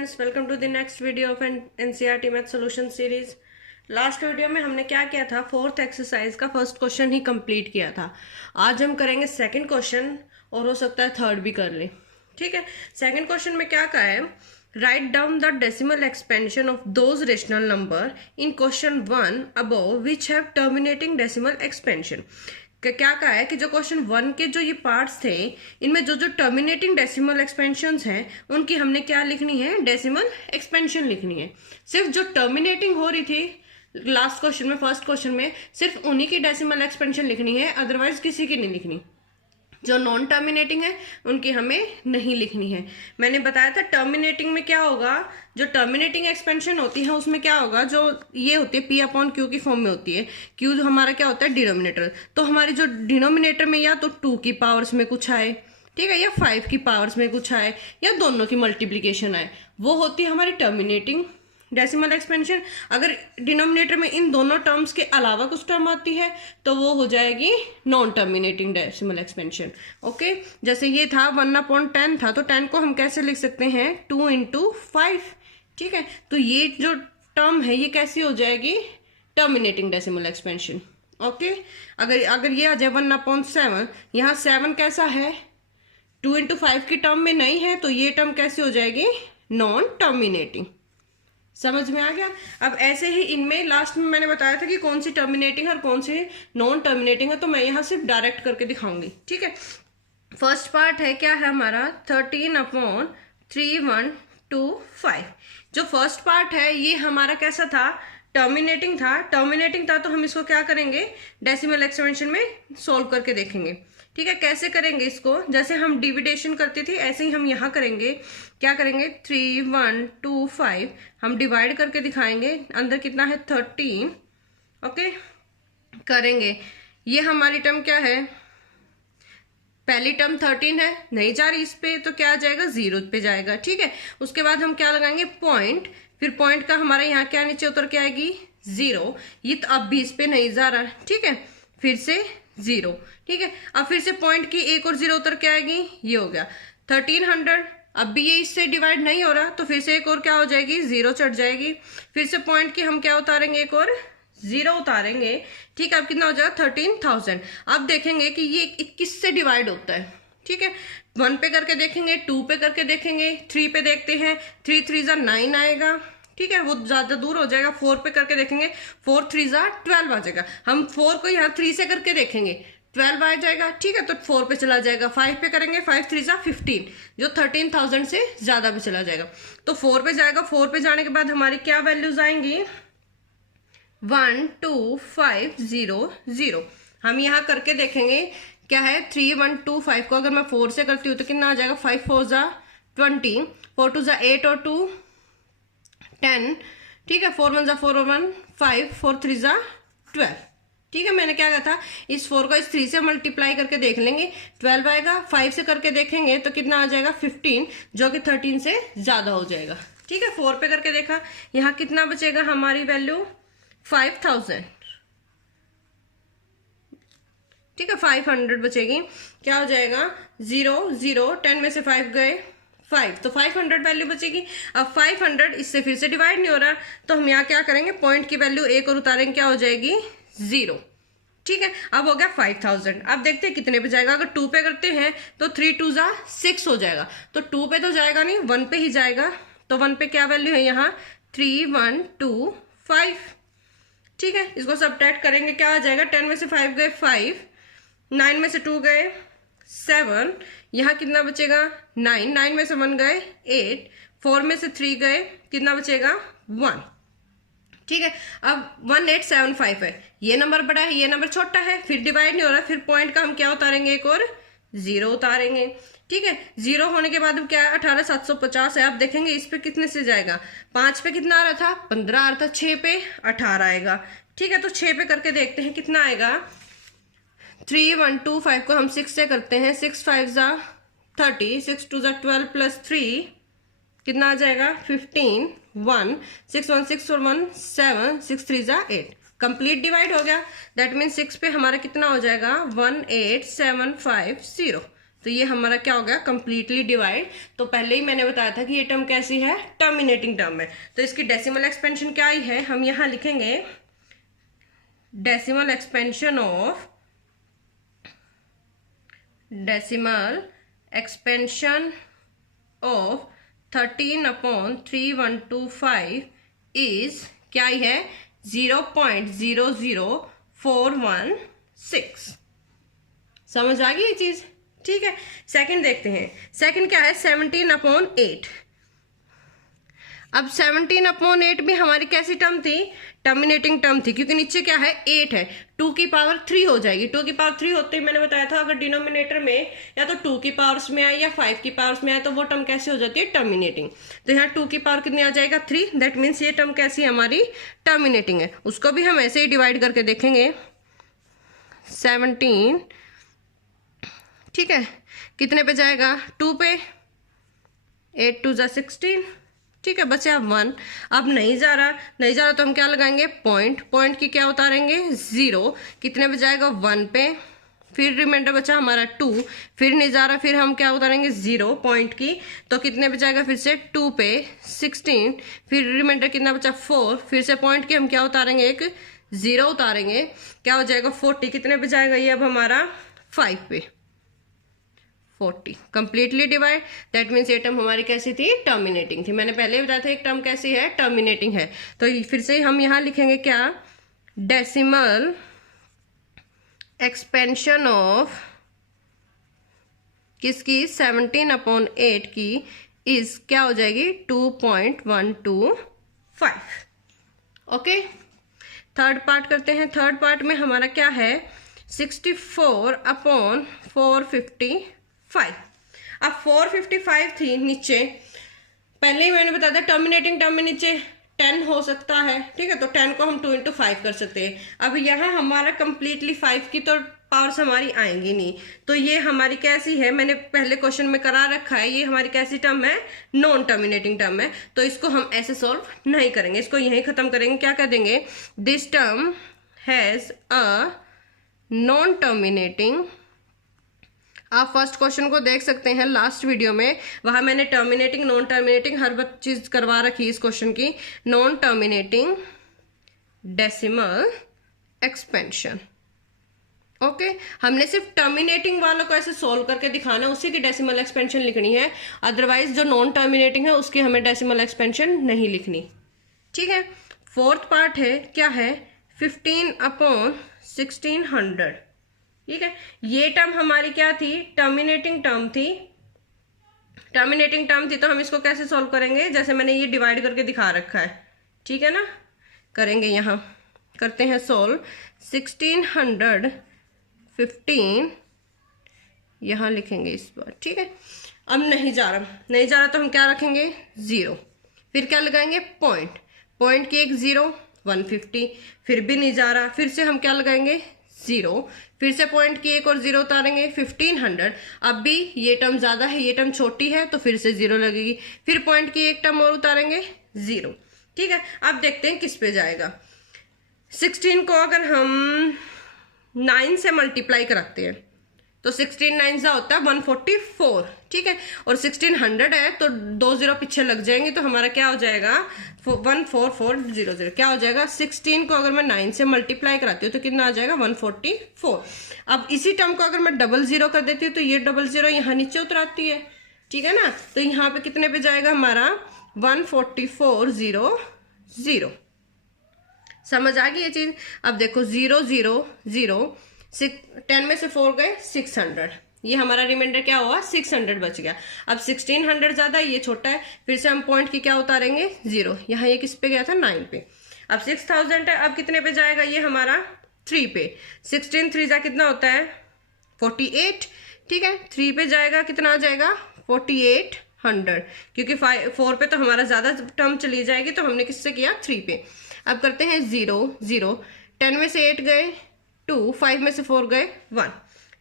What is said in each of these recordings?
Friends, welcome to the next video of NCERT math solution series. Last video में हमने क्या किया था, फोर्थ एक्सरसाइज का फर्स्ट क्वेश्चन ही कंप्लीट किया था। आज हम करेंगे सेकंड क्वेश्चन और हो सकता है थर्ड भी कर ले। ठीक है, सेकंड क्वेश्चन में क्या कहा है, write down the decimal expansion of those rational number in question 1 above which have terminating decimal expansion. क्या कहा है कि जो क्वेश्चन 1 के जो ये पार्ट्स थे, इनमें जो जो टर्मिनेटिंग डेसिमल एक्सपेंशंस हैं उनकी हमने क्या लिखनी है, डेसिमल एक्सपेंशन लिखनी है। सिर्फ जो टर्मिनेटिंग हो रही थी लास्ट क्वेश्चन में, फर्स्ट क्वेश्चन में, सिर्फ उन्हीं की डेसिमल एक्सपेंशन लिखनी है, अदरवाइज किसी की नहीं लिखनी। जो नॉन टर्मिनेटिंग है उनकी हमें नहीं लिखनी है। मैंने बताया था टर्मिनेटिंग में क्या होगा, जो टर्मिनेटिंग एक्सपेंशन होती है उसमें क्या होगा, जो ये होती है P अपॉन Q की फॉर्म में होती है। Q जो हमारा क्या होता है, डिनोमिनेटर। तो हमारी जो डिनोमिनेटर में या तो 2 की पावर्स में कुछ आए, ठीक है, या 5 की पावर्स में कुछ आए, या दोनों की मल्टीप्लीकेशन आए, वो होती है हमारी टर्मिनेटिंग डेसिमल एक्सपेंशन। अगर डिनोमिनेटर में इन दोनों टर्म्स के अलावा कुछ टर्म आती है तो वो हो जाएगी non terminating decimal expansion. Okay, जैसे ये था 1/10 था, तो 10 को हम कैसे लिख सकते हैं, 2 × 5। ठीक है, तो ये जो टर्म है ये कैसी हो जाएगी, टर्मिनेटिंग डेसिमल एक्सपेंशन। ओके, अगर ये आ जाए 1/7, यहाँ 7 कैसा है, 2 × 5 की टर्म में नहीं है, तो ये टर्म कैसी हो जाएगी, नॉन टर्मिनेटिंग। समझ में आ गया। अब ऐसे ही इनमें लास्ट में मैंने बताया था कि कौन सी टर्मिनेटिंग है और कौन सी नॉन टर्मिनेटिंग है, तो मैं यहाँ सिर्फ डायरेक्ट करके दिखाऊंगी। ठीक है, फर्स्ट पार्ट है क्या है हमारा, 13/3/125। जो फर्स्ट पार्ट है ये हमारा कैसा था, टर्मिनेटिंग था। तो हम इसको क्या करेंगे, डेसिमल एक्सपेंशन में सोल्व करके देखेंगे। ठीक है, कैसे करेंगे इसको, जैसे हम डिविडेशन करते थे ऐसे ही हम यहाँ करेंगे। क्या करेंगे, 3/125 हम डिवाइड करके दिखाएंगे, अंदर कितना है 13। ओके, करेंगे। ये हमारी टर्म क्या है, पहली टर्म 13 है, नहीं जा रही इस पे, तो क्या आ जाएगा, 0 पे जाएगा। ठीक है, उसके बाद हम क्या लगाएंगे, पॉइंट। फिर पॉइंट का हमारे यहाँ क्या नीचे उतर के आएगी, 0। ये तो अब भी इस पे नहीं जा रहा। ठीक है, फिर से 0। ठीक है, अब फिर से पॉइंट की एक और 0 उतर के आएगी, ये हो गया 1300। अब भी ये इससे डिवाइड नहीं हो रहा, तो फिर से एक और क्या हो जाएगी, 0 चढ़ जाएगी। फिर से पॉइंट की हम क्या उतारेंगे, एक और 0 उतारेंगे। ठीक है, अब कितना हो जाएगा, 13,000। अब देखेंगे कि ये 21 से डिवाइड होता है। ठीक है, 1 पे करके देखेंगे, 2 पे करके देखेंगे, 3 पे देखते हैं, 3 3 जा 9 आएगा। ठीक है, वो ज्यादा दूर हो जाएगा। 4 पे करके देखेंगे, 4 3 जा 12 आ जाएगा। हम 4 को यहाँ 3 से करके देखेंगे, 12 आ जाएगा। ठीक है, तो 4 पे चला जाएगा। 5 पे करेंगे, 5 3 जा 15, जो 13,000 से ज्यादा भी चला जाएगा। तो 4 पे जाएगा। 4 पे जाने के बाद हमारी क्या वैल्यूज आएंगी, 1 2 5 0 0। हम यहाँ करके देखेंगे क्या है, 3 1 2 5 को अगर मैं 4 से करती हूँ तो कितना आ जाएगा, 5 4 जा 20, 4 2 जा 8 और 2 10। ठीक है, 4 1 जा 4 और 1 5, 4 3 जा 12। ठीक है, मैंने क्या कहा था, इस 4 को इस 3 से मल्टीप्लाई करके देख लेंगे, 12 आएगा। 5 से करके देखेंगे तो कितना आ जाएगा, 15, जो कि 13 से ज्यादा हो जाएगा। ठीक है, 4 पे करके देखा, यहाँ कितना बचेगा हमारी वैल्यू, 5000। ठीक है, 500 बचेगी। क्या हो जाएगा, 0 0, 10 में से 5 गए 5, तो 500 वैल्यू बचेगी। अब 500 इससे फिर से डिवाइड नहीं हो रहा, तो हम यहाँ क्या करेंगे, पॉइंट की वैल्यू एक और उतारेंगे, क्या हो जाएगी, 0। ठीक है, अब हो गया 5000। अब देखते हैं कितने पे जाएगा। अगर 2 पे करते हैं तो 3 2 जा 6 हो जाएगा। तो 2 पे तो जाएगा नहीं, 1 पे ही जाएगा। तो 1 पे क्या वैल्यू है यहाँ, 3125। ठीक है, इसको सब्ट्रैक्ट करेंगे, क्या आ जाएगा, 10 में से 5 गए 5, 9 में से 2 गए 7, यहाँ कितना बचेगा, 9, 9 में से 1 गए 8, 4 में से 3 गए, कितना बचेगा, 1। ठीक है, अब 1875 है, ये नंबर बड़ा है, ये नंबर छोटा है, फिर डिवाइड नहीं हो रहा। फिर पॉइंट का हम क्या उतारेंगे, एक और 0 उतारेंगे। ठीक है, 0 होने के बाद अब क्या है, 18750 है। अब देखेंगे इस पे कितने से जाएगा, 5 पे कितना आ रहा था, 15 आ रहा था, 6 पे 18 आएगा। ठीक है, तो 6 पे करके देखते हैं कितना आएगा, 3125 को हम 6 से करते हैं, 6 5 जा 30, 6 2 जा 12 प्लस 3 कितना आ जाएगा, 15 1, 6 1 6 और 1 7, 6 3 जा 8। कंप्लीट डिवाइड हो गया। दैट मीन 6 पे हमारा कितना हो जाएगा, 18750। तो ये हमारा क्या हो गया, कंप्लीटली डिवाइड। तो पहले ही मैंने बताया था कि ये टर्म कैसी है, टर्मिनेटिंग टर्म है। तो इसकी डेसिमल एक्सपेंशन क्या आई है, हम यहां लिखेंगे डेसिमल एक्सपेंशन ऑफ 13/3125 इज क्या ही है, 0.00416। समझ आ गई ये चीज, ठीक है। सेकंड देखते हैं, सेकंड क्या है, 17/8। अब 17/8 भी हमारी कैसी टर्म थी, टर्मिनेटिंग टर्म थी, क्योंकि नीचे क्या है 8 है, 2 की पावर 3 हो जाएगी। 2 की पावर 3 होते ही मैंने बताया था अगर डिनोमिनेटर में या तो 2 की पावर्स में आए या 5 की पावर्स में आए तो वो टर्म कैसे हो जाती है, टर्मिनेटिंग। तो यहाँ 2 की पावर कितनी आ जाएगा, 3। दैट मीन्स ये टर्म कैसी हमारी, टर्मिनेटिंग है। उसको भी हम ऐसे ही डिवाइड करके देखेंगे, 17, ठीक है, कितने पे जाएगा, 2 पे, 8 2 = 16, ठीक है, बचे अब 1। अब नहीं जा रहा तो हम क्या लगाएंगे, पॉइंट की क्या उतारेंगे, 0, कितने पे जाएगा, 1 पे, फिर रिमाइंडर बचा हमारा 2, फिर नहीं जा रहा, फिर हम क्या उतारेंगे, 0 पॉइंट की, तो कितने पे जाएगा, फिर से 2 पे, 16, फिर रिमाइंडर कितना बचा, 4, फिर से पॉइंट की हम क्या उतारेंगे, एक 0 उतारेंगे, क्या हो जाएगा, 40, कितने पे जाएगा ये अब हमारा, 5 पे, 40, कंप्लीटली डिवाइड। दैट मीन्स ये टर्म हमारी कैसी थी, टर्मिनेटिंग थी। मैंने पहले ही बताया था एक टर्म कैसी है, टर्मिनेटिंग है। तो फिर से हम यहां लिखेंगे क्या, डेसिमल एक्सपेंशन ऑफ किसकी, 17/8 की इज क्या हो जाएगी, 2.125। ओके, थर्ड पार्ट करते हैं। थर्ड पार्ट में हमारा क्या है, 64/455। अब 455 थी नीचे, पहले ही मैंने बताया था टर्मिनेटिंग टर्म में नीचे 10 हो सकता है, ठीक है, तो 10 को हम 2 × 5 कर सकते हैं। अब यहाँ हमारा कंप्लीटली 5 की तो पावर्स हमारी आएंगी नहीं, तो ये हमारी कैसी है, मैंने पहले क्वेश्चन में करा रखा है, ये हमारी कैसी टर्म है, नॉन टर्मिनेटिंग टर्म है। तो इसको हम ऐसे सॉल्व नहीं करेंगे, इसको यहीं खत्म करेंगे। क्या कर देंगे, this term has a non terminating. आप फर्स्ट क्वेश्चन को देख सकते हैं लास्ट वीडियो में, वहां मैंने टर्मिनेटिंग, नॉन टर्मिनेटिंग हर चीज करवा रखी इस क्वेश्चन की। Non terminating decimal expansion, okay, हमने सिर्फ टर्मिनेटिंग वालों को ऐसे सॉल्व करके दिखाना है, उसी की डेसिमल एक्सपेंशन लिखनी है। अदरवाइज जो नॉन टर्मिनेटिंग है उसकी हमें डेसिमल एक्सपेंशन नहीं लिखनी, ठीक है। फोर्थ पार्ट है, क्या है, 15/1600, ठीक है। ये टर्म हमारी क्या थी, टर्मिनेटिंग टर्म थी। टर्मिनेटिंग टर्म थी तो हम इसको कैसे सॉल्व करेंगे, जैसे मैंने ये डिवाइड करके दिखा रखा है, ठीक है ना। करेंगे, यहाँ करते हैं सॉल्व। 1615 यहाँ लिखेंगे इस बार, ठीक है। अब नहीं जा रहा तो हम क्या रखेंगे, 0, फिर क्या लगाएंगे, पॉइंट की एक 0, 150, फिर भी नहीं जा रहा, फिर से हम क्या लगाएंगे, 0, फिर से पॉइंट की एक और 0 उतारेंगे, 1500। अब भी ये टर्म ज्यादा है, ये टर्म छोटी है, तो फिर से 0 लगेगी, फिर पॉइंट की एक टर्म और उतारेंगे, 0, ठीक है। अब देखते हैं किस पे जाएगा। 16 को अगर हम 9 से मल्टीप्लाई कराते हैं तो 16 9 होता है 144, ठीक है, और 1600 है तो 2 0 पीछे लग जाएंगे, तो हमारा क्या हो जाएगा, 14400, क्या हो जाएगा, 16 को अगर मैं 9 से मल्टीप्लाई कराती हूँ तो कितना आ जाएगा, 144। अब इसी टर्म को अगर मैं 00 कर देती हूँ तो ये 00 यहाँ नीचे उतराती है, ठीक है ना। तो यहाँ पे कितने पे जाएगा हमारा, 14400। समझ आ गई ये चीज। अब देखो 0 0 0, 10 में से 4 गए, 600, ये हमारा रिमाइंडर क्या हुआ, 600 बच गया। अब 1600 ज्यादा, ये छोटा है, फिर से हम पॉइंट की क्या उतारेंगे, 0, यहाँ ये किस पे गया था, 9 पे। अब 6000 है, अब कितने पे जाएगा ये हमारा, 3 पे। 16 3 कितना होता है, 48, ठीक है, 3 पे जाएगा, कितना आ जाएगा, 4800, क्योंकि 4 पे तो हमारा ज्यादा टर्म चली जाएगी, तो हमने किससे किया, 3 पे। अब करते हैं 0 0, 10 में से 8 गए, 2, 5 में से 4 गए, 1,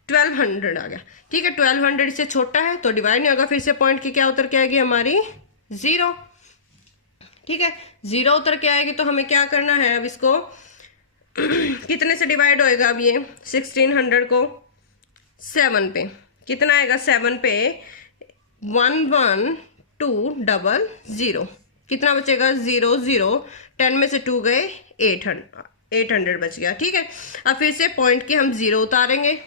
1200 आ गया, ठीक है। 1200 इससे छोटा है तो डिवाइड नहीं होगा, फिर से पॉइंट की क्या उतर के आएगी हमारी, 0, ठीक है। 0 उतर के आएगी तो हमें क्या करना है, अब इसको कितने से डिवाइड होएगा, अब ये 1600 को 7 पे, कितना आएगा 7 पे 11200, कितना बचेगा 0 0, 10 में से 2 गए 800 बच गया। ठीक है, अब फिर से पॉइंट की हम 0 उतारेंगे।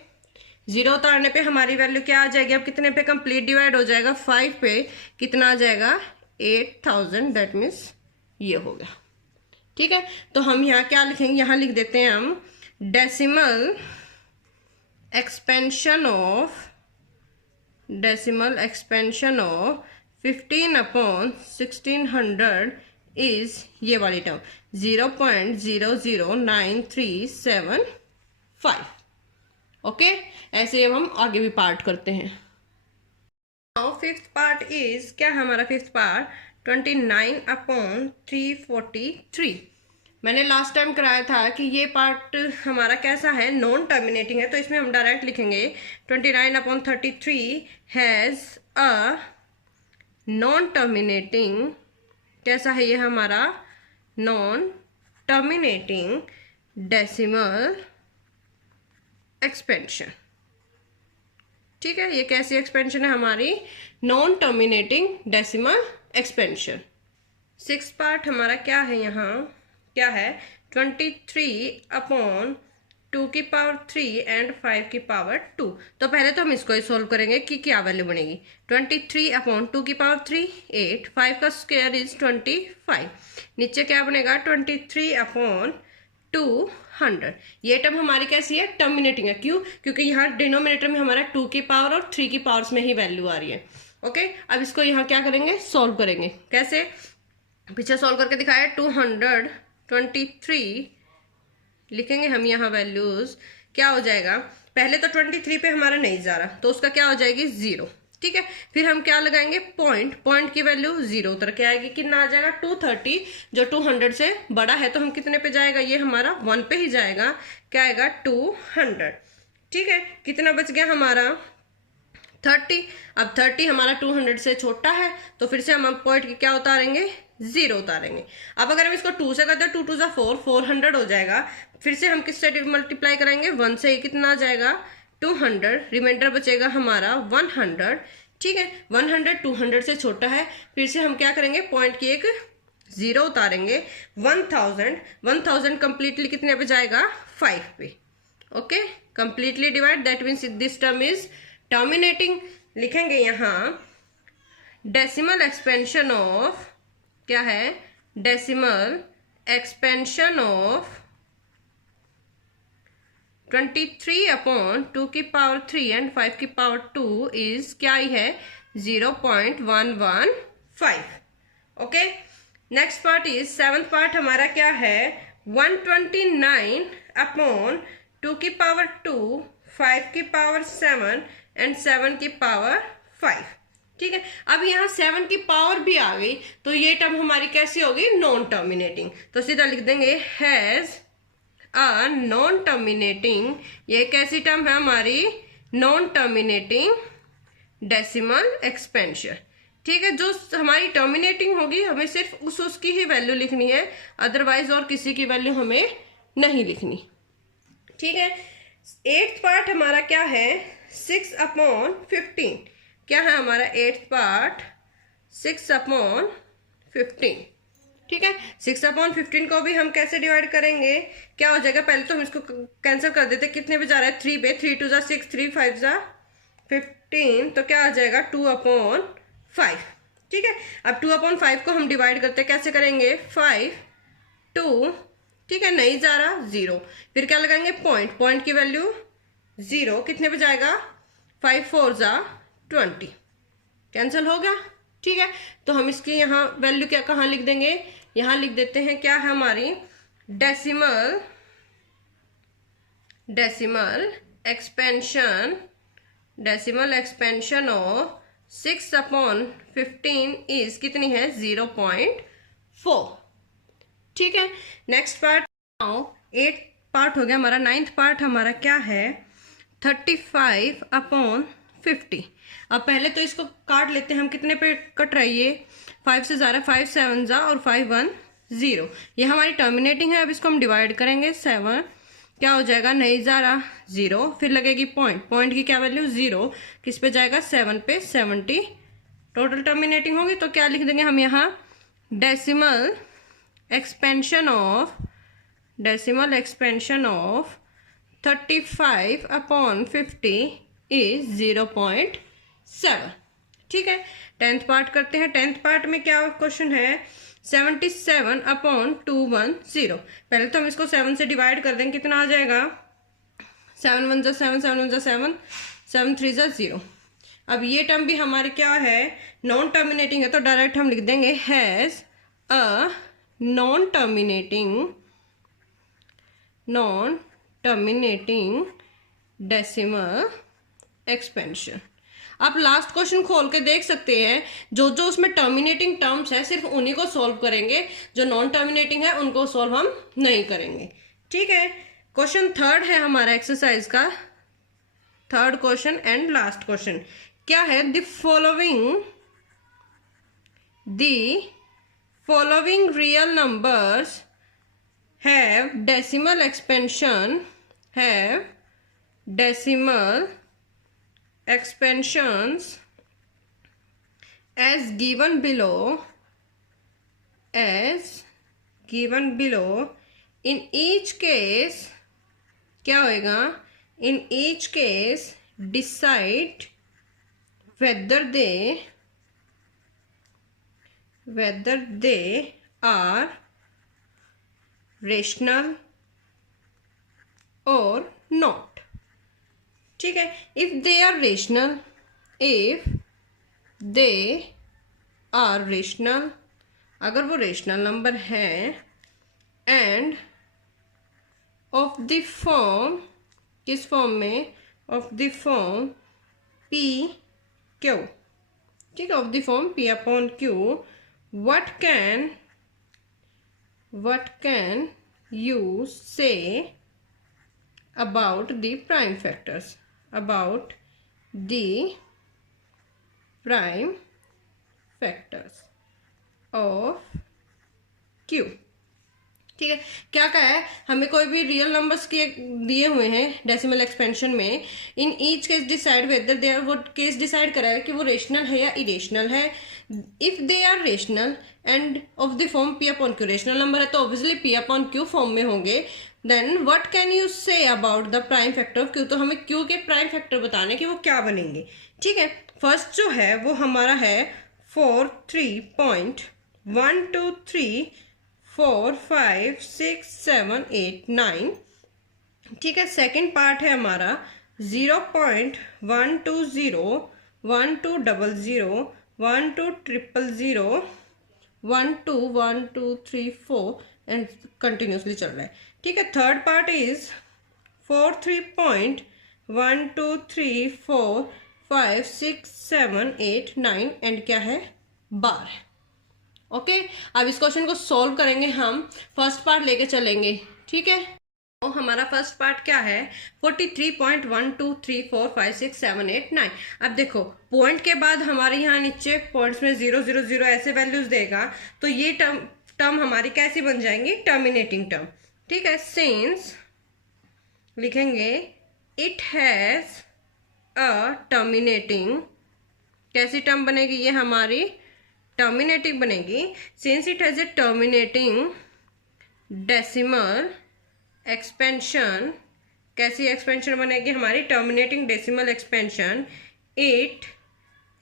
0 उतारने पे हमारी वैल्यू क्या आ जाएगी, अब कितने पे कंप्लीट डिवाइड हो जाएगा, 5 पे कितना आ जाएगा 8000, दैट मीन्स ये हो गया। ठीक है, तो हम यहाँ क्या लिखेंगे, यहाँ लिख देते हैं हम डेसिमल एक्सपेंशन ऑफ 15/1600 इज ये वाली टर्म 0.009375। ओके, ऐसे अब हम आगे भी पार्ट करते हैं। नाउ फिफ्थ पार्ट इज, क्या है हमारा फिफ्थ पार्ट, 29/343। मैंने लास्ट टाइम कराया था कि ये पार्ट हमारा कैसा है, नॉन टर्मिनेटिंग है, तो इसमें हम डायरेक्ट लिखेंगे 29/33 हैज़ अ नॉन टर्मिनेटिंग, कैसा है ये हमारा नॉन टर्मिनेटिंग डेसिमल एक्सपेंशन। ठीक है, ये कैसी एक्सपेंशन है हमारी, non terminating decimal expansion. Six part हमारा क्या है, यहाँ क्या है 23/2 एंड 5/2। तो पहले तो हम इसको ही सोल्व करेंगे कि क्या वैल्यू बनेगी। 23/2 8, 5 का स्क्वायर इज 25, नीचे क्या बनेगा 23/200। ये टर्म हमारी कैसी है, टर्मिनेटिंग है। क्यों, क्योंकि यहाँ डिनोमिनेटर में हमारा 2 की पावर और 3 की पावर्स में ही वैल्यू आ रही है। ओके, अब इसको यहाँ क्या करेंगे, सोल्व करेंगे। कैसे, पीछे सोल्व करके दिखाया 223 लिखेंगे हम यहाँ वैल्यूज, क्या हो जाएगा, पहले तो 23 पे हमारा नहीं जा रहा, तो उसका क्या हो जाएगी 0। ठीक है, फिर हम क्या लगाएंगे, पॉइंट की वैल्यू 0 उतर के आएगी, कितना आ जाएगा 230, जो 200 से बड़ा है, तो हम कितने पे जाएगा, ये हमारा 1 पे ही जाएगा, क्या आएगा 200। ठीक है, कितना बच गया हमारा 30। अब 30 हमारा 200 से छोटा है, तो फिर से हम पॉइंट की क्या उतारेंगे, 0 उतारेंगे। अब अगर हम इसको 2 से करते हैं, 2 2 जा 4, 400 हो जाएगा। फिर से हम किससे मल्टीप्लाई करेंगे, 1 से, कितना आ जाएगा 200, रिमाइंडर बचेगा हमारा 100। ठीक है, 100 200 से छोटा है, फिर से हम क्या करेंगे, पॉइंट की एक 0 उतारेंगे। 1000 कंप्लीटली कितने पे जाएगा, 5 पे। Okay, completely divide, that means this term is terminating. लिखेंगे यहाँ डेसिमल एक्सपेंशन ऑफ, क्या है, decimal expansion of 23/2 and 5/2 is, क्या ही है 0.115। Okay, next part is, seventh part हमारा क्या है, 129/2, 5/7 एंड 7/5। ठीक है, अब यहाँ 7 की पावर भी आ गई, तो ये टर्म हमारी कैसी होगी, नॉन टर्मिनेटिंग। तो सीधा लिख देंगे हैज अ नॉन टर्मिनेटिंग, ये कैसी टर्म है हमारी, नॉन टर्मिनेटिंग डेसिमल एक्सपेंशन। ठीक है, जो हमारी टर्मिनेटिंग होगी, हमें सिर्फ उसकी ही वैल्यू लिखनी है, अदरवाइज और किसी की वैल्यू हमें नहीं लिखनी। ठीक है, एट्थ पार्ट हमारा क्या है, 6/15। क्या है हमारा एट्थ पार्ट, 6/15। ठीक है, 6/15 को भी हम कैसे डिवाइड करेंगे, क्या हो जाएगा, पहले तो हम इसको कैंसिल कर देते, कितने पे जा रहा है 3 पे, 3 2 जा 6, 3 5 जा 15, तो क्या आ जाएगा 2/5। ठीक है, अब 2/5 को हम डिवाइड करते, कैसे करेंगे, 5 2, ठीक है, नहीं जा रहा 0, फिर क्या लगाएंगे, पॉइंट की वैल्यू 0, कितने पे जाएगा, 5 4 जा 20, कैंसिल हो गया। ठीक है, तो हम इसकी यहाँ वैल्यू क्या कहाँ लिख देंगे, यहाँ लिख देते हैं, क्या है हमारी डेसिमल एक्सपेंशन ऑफ 6/15 इज कितनी है, 0.4। ठीक है, नेक्स्ट पार्ट, 8 पार्ट हो गया हमारा। 9th पार्ट हमारा क्या है, 35/50। अब पहले तो इसको काट लेते हैं हम, कितने पे कट रही है, 5 से जा रहा है, 5 7 और 5 1 0, ये हमारी टर्मिनेटिंग है। अब इसको हम डिवाइड करेंगे 7, क्या हो जाएगा, नहीं जा रहा, 0, फिर लगेगी पॉइंट, पॉइंट की क्या वैल्यू 0, किस पे जाएगा 7 पे, 70, टोटल टर्मिनेटिंग होगी तो क्या लिख देंगे हम यहाँ, डेसिमल एक्सपेंशन ऑफ 35/50 इज 0.7। ठीक है, 10th पार्ट करते हैं। 10th पार्ट में क्या क्वेश्चन है, 77/210। पहले तो हम इसको 7 से डिवाइड कर देंगे, कितना आ जाएगा, 7 1 जा 7, 7 1 जा 7, 7 3 जा 0। अब ये टर्म भी हमारे क्या है, नॉन टर्मिनेटिंग है, तो डायरेक्ट हम लिख देंगे has a non terminating decimal expansion. आप लास्ट क्वेश्चन खोल के देख सकते हैं, जो जो उसमें टर्मिनेटिंग टर्म्स है सिर्फ उन्हीं को सॉल्व करेंगे, जो नॉन टर्मिनेटिंग है उनको सॉल्व हम नहीं करेंगे। ठीक है, क्वेश्चन 3rd है हमारा एक्सरसाइज का, 3rd question and last question. क्या है, the following real numbers have decimal expansions as given below in each case क्या होएगा, in each case decide whether they are rational और नॉट। ठीक है, इफ दे आर रेशनल, अगर वो rational number है, एंड ऑफ द फॉर्म, किस form में, of the form P Q. ठीक है, of the form P/Q, what can you say about the prime factors of Q। ठीक है, क्या कहा है, हमें कोई भी रियल नंबर्स के दिए हुए हैं डेसिमल एक्सपेंशन में, in each case decide whether they are, वो केस डिसाइड कराएगा कि वो रेशनल है या इरेशनल है। If they are rational and of the form P/Q, rational number है तो ऑब्वियसली P/Q फॉर्म में होंगे। Then what can you say about the prime factor of Q, तो हमें Q के प्राइम फैक्टर बताने कि वो क्या बनेंगे। ठीक है, फर्स्ट जो है वो हमारा है 4 3.1 2 3 4 5 6 7 8 9। ठीक है, सेकेंड पार्ट है हमारा 0.120 1200 1200 12 एंड कंटिन्यूसली चल रहा है। ठीक है, थर्ड पार्ट इज 4 3.1 2 3 4 5 6 7 8 9 एंड क्या है, 12। ओके, अब इस क्वेश्चन को सॉल्व करेंगे हम, फर्स्ट पार्ट लेके चलेंगे। ठीक है, तो हमारा फर्स्ट पार्ट क्या है, 43.1 2 3 4 5 6 7 8 9। अब देखो पॉइंट के बाद हमारे यहाँ नीचे पॉइंट्स में 0 0 0 ऐसे वैल्यूज देगा, तो ये टर्म हमारी कैसी बन जाएंगी, टर्मिनेटिंग टर्म। ठीक है, सिंस लिखेंगे इट हैज अ टर्मिनेटिंग, कैसी टर्म बनेगी, ये हमारी टर्मिनेटिंग बनेगी। Since it has a terminating decimal expansion, कैसी एक्सपेंशन बनेगी हमारी, terminating decimal expansion. It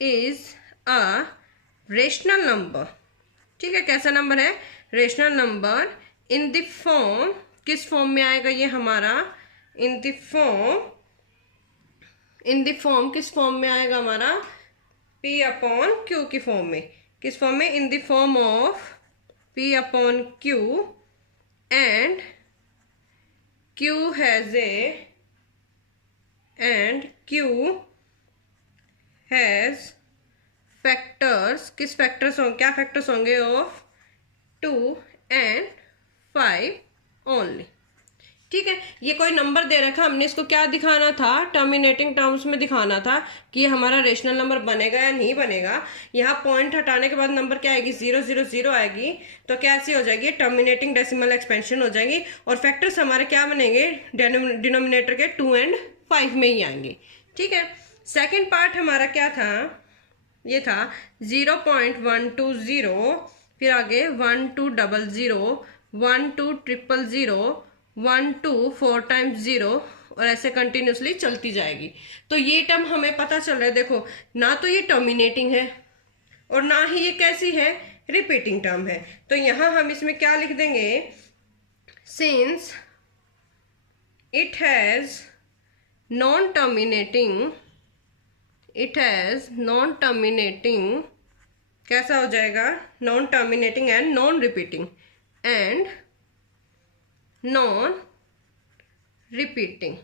is a rational number. ठीक है, कैसा नंबर है, rational number. In the form, किस फॉर्म में आएगा ये हमारा, इन द फॉर्म किस फॉर्म में आएगा हमारा, P/Q की फॉर्म में। किस फॉर्म में, in the form of P/Q and Q has factors, किस फैक्टर्स होंगे, क्या फैक्टर्स होंगे, ऑफ 2 and 5 ओनली। ठीक है, ये कोई नंबर दे रखा, हमने इसको क्या दिखाना था, टर्मिनेटिंग टर्म्स में दिखाना था कि हमारा रेशनल नंबर बनेगा या नहीं बनेगा। यहाँ पॉइंट हटाने के बाद नंबर क्या आएगी, 000 आएगी, तो क्या ऐसी हो जाएगी, टर्मिनेटिंग डेसिमल एक्सपेंशन हो जाएगी। और फैक्टर्स हमारे क्या बनेंगे, डिनोमिनेटर के 2 और 5 में ही आएंगे। ठीक है, सेकेंड पार्ट हमारा क्या था, ये था 0.120, फिर आगे 1200, 1200, 12 4 टाइम्स 0, और ऐसे कंटिन्यूसली चलती जाएगी। तो ये टर्म हमें पता चल रहा है, देखो ना तो ये टर्मिनेटिंग है और ना ही ये कैसी है, रिपीटिंग टर्म है। तो यहां हम इसमें क्या लिख देंगे, since it has non terminating, it has non terminating, कैसा हो जाएगा, non terminating and non repeating and non repeating.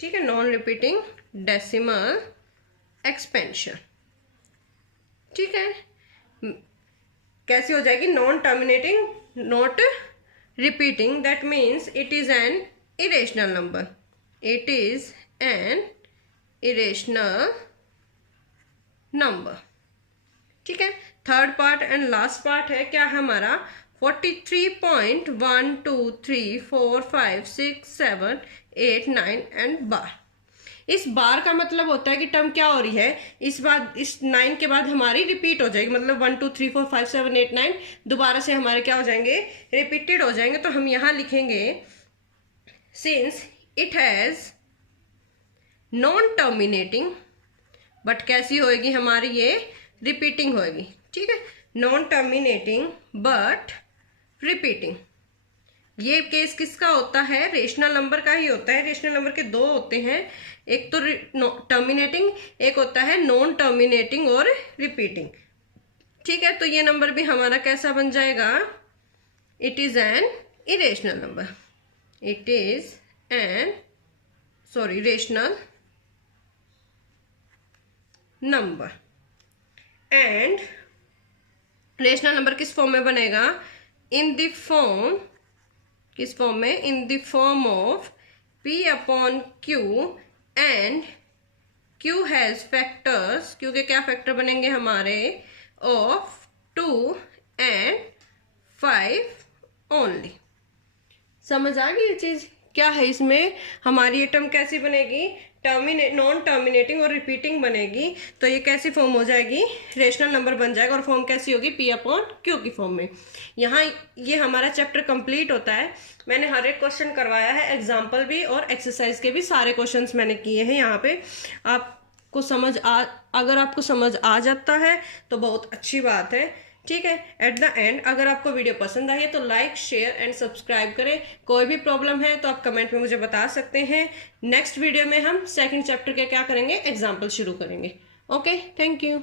ठीक है, नॉन रिपीटिंग डेसिमल एक्सपेंशन। ठीक है, कैसी हो जाएगी, non terminating not repeating, that means it is an irrational number, it is an irrational number. ठीक है, third part and last part है क्या हमारा, 43.123456789 एंड बार। इस बार का मतलब होता है कि टर्म क्या हो रही है, इस बार इस 9 के बाद हमारी रिपीट हो जाएगी, मतलब 1 2 3 4 5 7 8 9 दोबारा से हमारे क्या हो जाएंगे, रिपीटेड हो जाएंगे। तो हम यहां लिखेंगे since it has non terminating, but कैसी होएगी हमारी, ये रिपीटिंग होएगी। ठीक है, नॉन टर्मिनेटिंग बट रिपीटिंग। ये केस किसका होता है, रेशनल नंबर का ही होता है। रेशनल नंबर के दो होते हैं, एक तो टर्मिनेटिंग, एक होता है नॉन टर्मिनेटिंग और रिपीटिंग। ठीक है, तो ये नंबर भी हमारा कैसा बन जाएगा, it is an irrational number, it is an rational number. And rational number किस फॉर्म में बनेगा, इन द फॉर्म, किस फॉर्म में, in the form of P/Q and Q has factors, Q के क्या फैक्टर बनेंगे हमारे, ऑफ 2 और 5 ओनली। समझ आ गई ये चीज क्या है, इसमें हमारी ये टर्म कैसी बनेगी, नॉन टर्मिनेटिंग और रिपीटिंग बनेगी। तो ये कैसी फॉर्म हो जाएगी, रेशनल नंबर बन जाएगा, और फॉर्म कैसी होगी, P/Q की फॉर्म में। यहाँ ये हमारा चैप्टर कंप्लीट होता है। मैंने हर एक क्वेश्चन करवाया है, एग्जाम्पल भी और एक्सरसाइज के भी सारे क्वेश्चंस मैंने किए हैं। यहाँ पे आपको अगर आपको समझ आ जाता है तो बहुत अच्छी बात है। ठीक है, एट द एंड अगर आपको वीडियो पसंद आई है तो लाइक, शेयर एंड सब्सक्राइब करें। कोई भी प्रॉब्लम है तो आप कमेंट में मुझे बता सकते हैं। नेक्स्ट वीडियो में हम सेकंड चैप्टर के क्या करेंगे, एग्जाम्पल शुरू करेंगे। Okay, thank you.